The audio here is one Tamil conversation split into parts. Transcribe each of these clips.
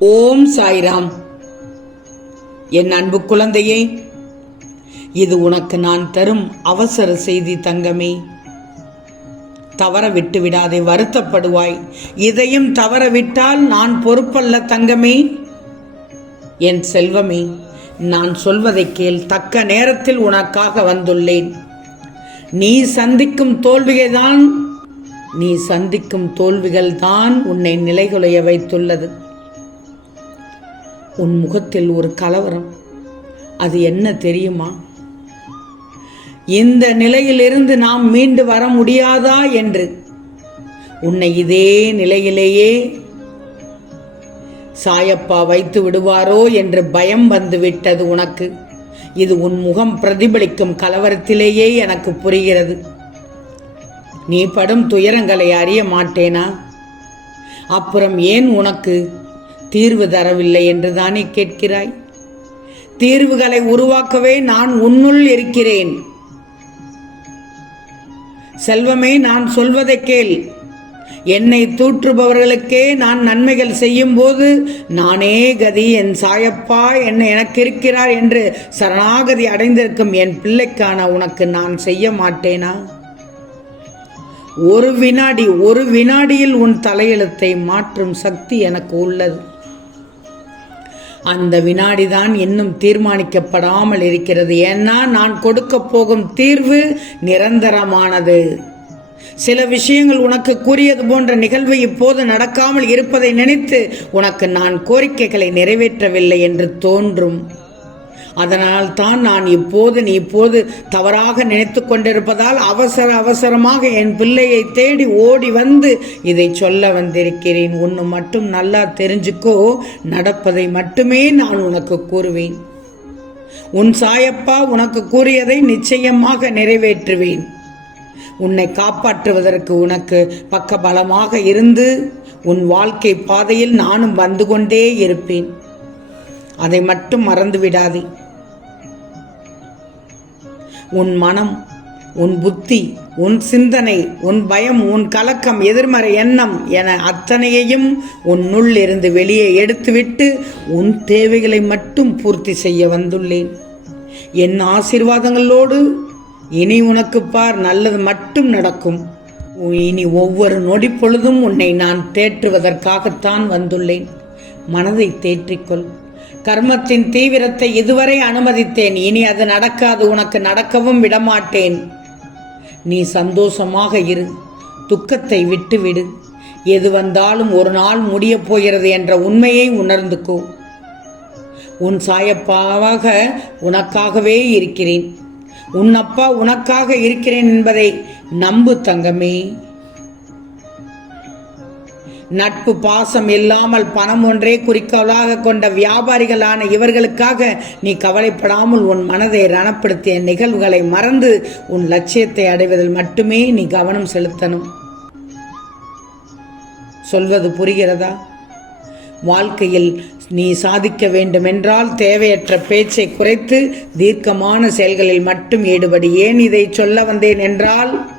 ஓம் சாய்ராம். என் அன்பு குழந்தையே இது உனக்கு நான் தரும் அவசர செய்தி தங்கமே. தவற விட்டு விடாதே வருத்தப்படுவாய். இதையும் தவற விட்டால் நான் பொறுப்பல்ல தங்கமே. என் செல்வமே நான் சொல்வதை கேள் தக்க நேரத்தில் உனக்காக வந்துள்ளேன். நீ சந்திக்கும் தோல்வியைதான் நீ சந்திக்கும் தோல்விகள் தான் உன்னை நிலைகுலைய வைத்துள்ளது. உன் முகத்தில் ஒரு கலவரம். அது என்ன தெரியுமா? இந்த நிலையிலிருந்து நாம் மீண்டு வர முடியாதா என்று. உன்னை இதே நிலையிலேயே சாயப்பா வைத்து விடுவாரோ என்று பயம் வந்துவிட்டது உனக்கு. இது உன் முகம் பிரதிபலிக்கும் கலவரத்திலேயே எனக்கு புரிகிறது. நீ படும் துயரங்களை அறிய மாட்டேனா? அப்புறம் ஏன் உனக்கு தீர்வு தரவில்லை என்று தானே கேட்கிறாய்? தீர்வுகளை உருவாக்கவே நான் உன்னுள் இருக்கிறேன். செல்வமே நான் சொல்வதை கேள். என்னை தூற்றுபவர்களுக்கே நான் நன்மைகள் செய்யும் போது நானே கதி என் சாயப்பா என்னை எனக்கு இருக்கிறார் என்று சரணாகதி அடைந்திருக்கும் என் பிள்ளைக்கான உனக்கு நான் செய்ய மாட்டேனா? ஒரு வினாடி ஒரு வினாடியில் உன் தலையெழுத்தை மாற்றும் சக்தி எனக்கு உள்ளது. அந்த வினாடிதான் இன்னும் தீர்மானிக்கப்படாமல் இருக்கிறது. ஏன்னா நான் கொடுக்க போகும் தீர்வு நிரந்தரமானது. சில விஷயங்கள் உனக்கு கூறியது போன்ற நிகழ்வு இப்போது நடக்காமல் இருப்பதை நினைத்து உனக்கு நான் கோரிக்கைகளை நிறைவேற்றவில்லை என்று தோன்றும். அதனால் தான் நான் இப்போது நீ இப்போது தவறாக நினைத்து கொண்டிருப்பதால் அவசர அவசரமாக என் பிள்ளையை தேடி ஓடி வந்து இதை சொல்ல வந்திருக்கிறேன். ஒன்று மட்டும் நல்லா தெரிஞ்சுக்கோ நடப்பதை மட்டுமே நான் உனக்கு கூறுவேன். உன் சாயப்பா உனக்கு கூறியதை நிச்சயமாக நிறைவேற்றுவேன். உன்னை காப்பாற்றுவதற்கு உனக்கு பக்க பலமாக இருந்து உன் வாழ்க்கை பாதையில் நானும் வந்து கொண்டே இருப்பேன். அதை மட்டும் மறந்து விடாதே உன் மனம் உன் புத்தி உன் சிந்தனை உன் பயம் உன் கலக்கம் எதிர்மறை எண்ணம் என அத்தனையையும் உன்னுள் இருந்து வெளியே எடுத்துவிட்டு உன் தேவைகளை மட்டும் பூர்த்தி செய்ய வந்துள்ளேன். என் ஆசீர்வாதங்களோடு இனி உனக்கு பார் நல்லது மட்டும் நடக்கும். இனி ஒவ்வொரு நொடி பொழுதும் உன்னை நான் தேற்றுவதற்காகத்தான் வந்துள்ளேன். மனதை தேற்றிக்கொள். கர்மத்தின் தீவிரத்தை இதுவரை அனுமதித்தேன். இனி அது நடக்காது உனக்கு நடக்கவும் விடமாட்டேன். நீ சந்தோஷமாக இரு. துக்கத்தை விட்டுவிடு. எது வந்தாலும் ஒரு நாள் முடியப் போகிறது என்ற உண்மையை உணர்ந்துக்கோ. உன் சாயப்பாவாக உனக்காகவே இருக்கிறேன். உன் அப்பா உனக்காக இருக்கிறேன் என்பதை நம்பு தங்கமே. நட்பு பாசம் இல்லாமல் பணம் ஒன்றே குறிக்கோளாக கொண்ட வியாபாரிகளான இவர்களுக்காக நீ கவலைப்படாமல் உன் மனதை ரணப்படுத்திய நிகழ்வுகளை மறந்து உன் லட்சியத்தை அடைவதில் மட்டுமே நீ கவனம் செலுத்தணும். சொல்வது புரிகிறதா? வாழ்க்கையில் நீ சாதிக்க வேண்டுமென்றால் தேவையற்ற பேச்சை குறைத்து தீர்க்கமான செயல்களில் மட்டும் ஈடுபடு. ஏன் இதை சொல்ல வந்தேன் என்றால்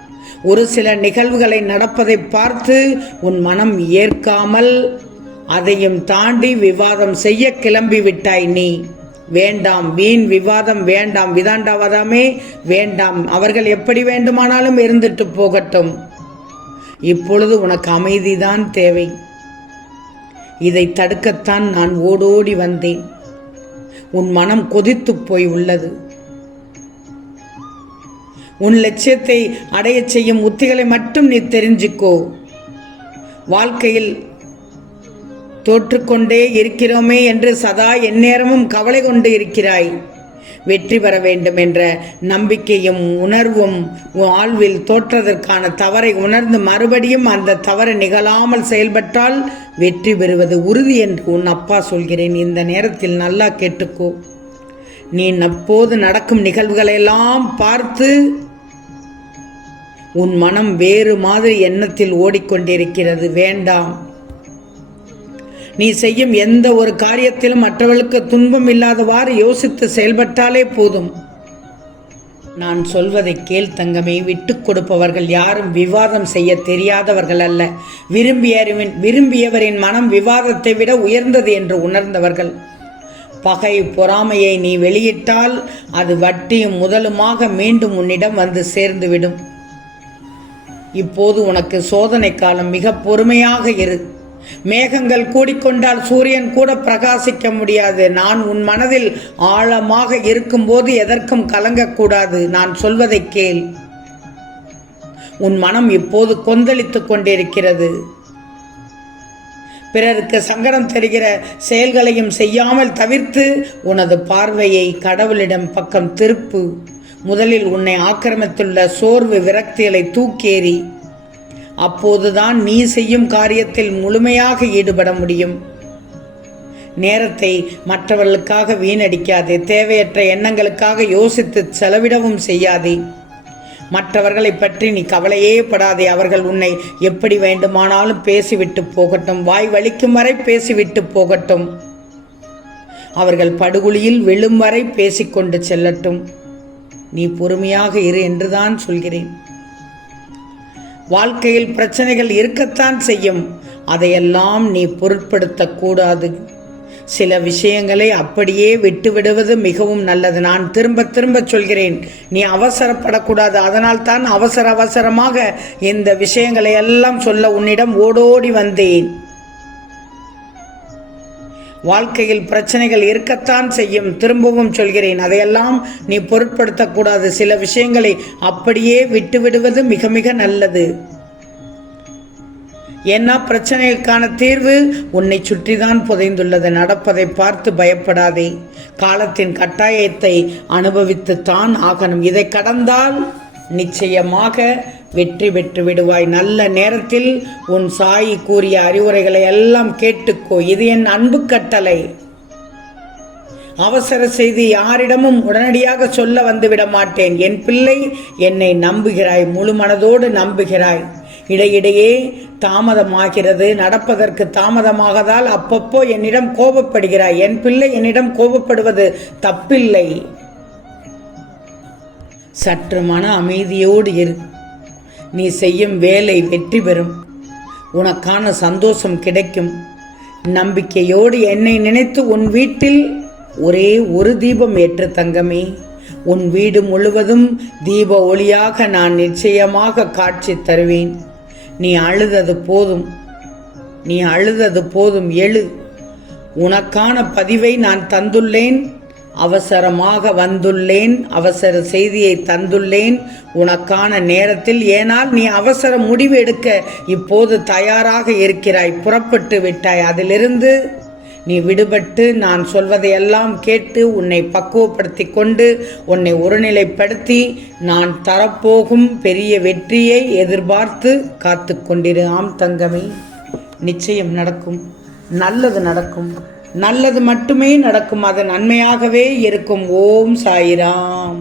ஒரு சில நிகழ்வுகளை நடப்பதை பார்த்து உன் மனம் ஏற்காமல் அதையும் தாண்டி விவாதம் செய்ய கிளம்பி விட்டாய் நீ. வேண்டாம் வீண் விவாதம் வேண்டாம் விதாண்டாவதாமே வேண்டாம். அவர்கள் எப்படி வேண்டுமானாலும் இருந்துட்டு போகட்டும். இப்பொழுது உனக்கு அமைதிதான் தேவை. இதை தடுக்கத்தான் நான் ஓடோடி வந்தேன். உன் மனம் கொதித்து போய் உள்ளது. உன் லட்சியத்தை அடையச் செய்யும் உத்திகளை மட்டும் நீ தெரிஞ்சுக்கோ. வாழ்க்கையில் தோற்றுக்கொண்டே இருக்கிறோமே என்று சதா எந்நேரமும் கவலை கொண்டு இருக்கிறாய். வெற்றி பெற வேண்டும் என்ற நம்பிக்கையும் உணர்வும் வாழ்வில் தோற்றதற்கான தவறை உணர்ந்து மறுபடியும் அந்த தவறு நிகழாமல் செயல்பட்டால் வெற்றி பெறுவது உறுதி என்று உன் அப்பா சொல்கிறேன். இந்த நேரத்தில் நல்லா கேட்டுக்கோ. நீ அப்போது நடக்கும் நிகழ்வுகளெல்லாம் பார்த்து உன் மனம் வேறு மாதிரி எண்ணத்தில் ஓடிக்கொண்டிருக்கிறது. வேண்டாம். நீ செய்யும் எந்த ஒரு காரியத்திலும் மற்றவர்களுக்கு துன்பம் இல்லாதவாறு யோசித்து செயல்பட்டாலே போதும். நான் சொல்வதை கேள் தங்கமே. விட்டுக் கொடுப்பவர்கள் யாரும் விவாதம் செய்ய தெரியாதவர்கள் அல்ல. விரும்பியறிவின் விரும்பியவரின் மனம் விவாதத்தை விட உயர்ந்தது என்று உணர்ந்தவர்கள். பகை பொறாமையை நீ வெளியிட்டால் அது வட்டியும் முதலுமாக மீண்டும் உன்னிடம் வந்து சேர்ந்துவிடும். இப்போது உனக்கு சோதனை காலம் மிக பொறுமையாக இரு. மேகங்கள் கூடிக்கொண்டால் சூரியன் கூட பிரகாசிக்க முடியாது. நான் உன் மனதில் ஆழமாக இருக்கும்போது எதற்கும் கலங்கக்கூடாது. நான் சொல்வதை கேள். உன் மனம் இப்போது கொந்தளித்துக் கொண்டிருக்கிறது. பிறருக்கு சங்கடம் தருகிற செயல்களையும் செய்யாமல் தவிர்த்து உனது பார்வையை கடவுளிடம் பக்கம் திருப்பு. முதலில் உன்னை ஆக்கிரமித்துள்ள சோர்வு விரக்திகளை தூக்கேறி அப்போதுதான் நீ செய்யும் காரியத்தில் முழுமையாக ஈடுபட முடியும். நேரத்தை மற்றவர்களுக்காக வீணடிக்காதே தேவையற்ற எண்ணங்களுக்காக யோசித்து செலவிடவும் செய்யாதே. மற்றவர்களை பற்றி நீ கவலையே படாதே அவர்கள் உன்னை எப்படி வேண்டுமானாலும் பேசிவிட்டு போகட்டும் வாய் வலிக்கும் வரை பேசிவிட்டு போகட்டும். அவர்கள் படுகுழியில் விழும் வரை பேசிக்கொண்டு செல்லட்டும். நீ பொறுமையாக இரு என்றுதான் சொல்கிறேன். வாழ்க்கையில் பிரச்சனைகள் இருக்கத்தான் செய்யும். அதையெல்லாம் நீ பொருட்படுத்தக்கூடாது சில விஷயங்களை அப்படியே விட்டுவிடுவது மிகவும் நல்லது. நான் திரும்ப திரும்ப சொல்கிறேன். நீ அவசரப்படக்கூடாது. அதனால் தான் அவசர அவசரமாக இந்த விஷயங்களை எல்லாம் சொல்ல உன்னிடம் ஓடோடி வந்தேன். வாழ்க்கையில் பிரச்சனைகள் இருக்கத்தான் செய்யும். திரும்பவும் சொல்கிறேன் அதையெல்லாம் நீ பொருட்படுத்தக்கூடாது. சில விஷயங்களை அப்படியே விட்டுவிடுவது மிக மிக நல்லது. ஏன்னா பிரச்சனைகளுக்கான தீர்வு உன்னை சுற்றிதான் புதைந்துள்ளது. நடப்பதை பார்த்து பயப்படாதே. காலத்தின் கட்டாயத்தை அனுபவித்துத்தான் ஆகணும். இதை கடந்தால் நிச்சயமாக வெற்றி பெற்று விடுவாய். நல்ல நேரத்தில் உன் சாயி கூறிய அறிவுரைகளை எல்லாம் கேட்டுக்கோ. இது என் அன்பு கட்டளை. அவசர செய்தி யாரிடமும் உடனடியாக சொல்ல வந்துவிட மாட்டேன். என் பிள்ளை என்னை நம்புகிறாய் முழு மனதோடு நம்புகிறாய். இடையிடையே தாமதமாகிறது. நடப்பதற்கு தாமதமாகதால் அப்பப்போ என்னிடம் கோபப்படுகிறாய். என் பிள்ளை என்னிடம் கோபப்படுவது தப்பில்லை. சற்று மன அமைதியோடு இரு. நீ செய்யும் வேலை வெற்றி பெறும். உனக்கான சந்தோஷம் கிடைக்கும். நம்பிக்கையோடு என்னை நினைத்து உன் வீட்டில் ஒரே ஒரு தீபம் ஏற்று தங்கமே. உன் வீடு முழுவதும் தீப ஒளியாக நான் நிச்சயமாக காட்சி தருவேன். நீ அழுதது போதும். நீ அழுதது போதும். எழு. உனக்கான பதிவை நான் தந்துள்ளேன். அவசரமாக வந்துள்ளேன் அவசர செய்தியை தந்துள்ளேன். உனக்கான நேரத்தில் ஏனால் நீ அவசர முடிவு எடுக்க இப்போது தயாராக இருக்கிறாய். புறப்பட்டு விட்டாய். அதிலிருந்து நீ விடுபட்டு நான் சொல்வதையெல்லாம் கேட்டு உன்னை பக்குவப்படுத்தி கொண்டு உன்னை ஒருநிலைப்படுத்தி நான் தரப்போகும் பெரிய வெற்றியை எதிர்பார்த்து காத்து கொண்டிரு. ஆம் தங்கமே நிச்சயம் நடக்கும். நல்லது நடக்கும். நல்லது மட்டுமே நடக்கும் அது நன்மையாகவே இருக்கும். ஓம் சாயிராம்.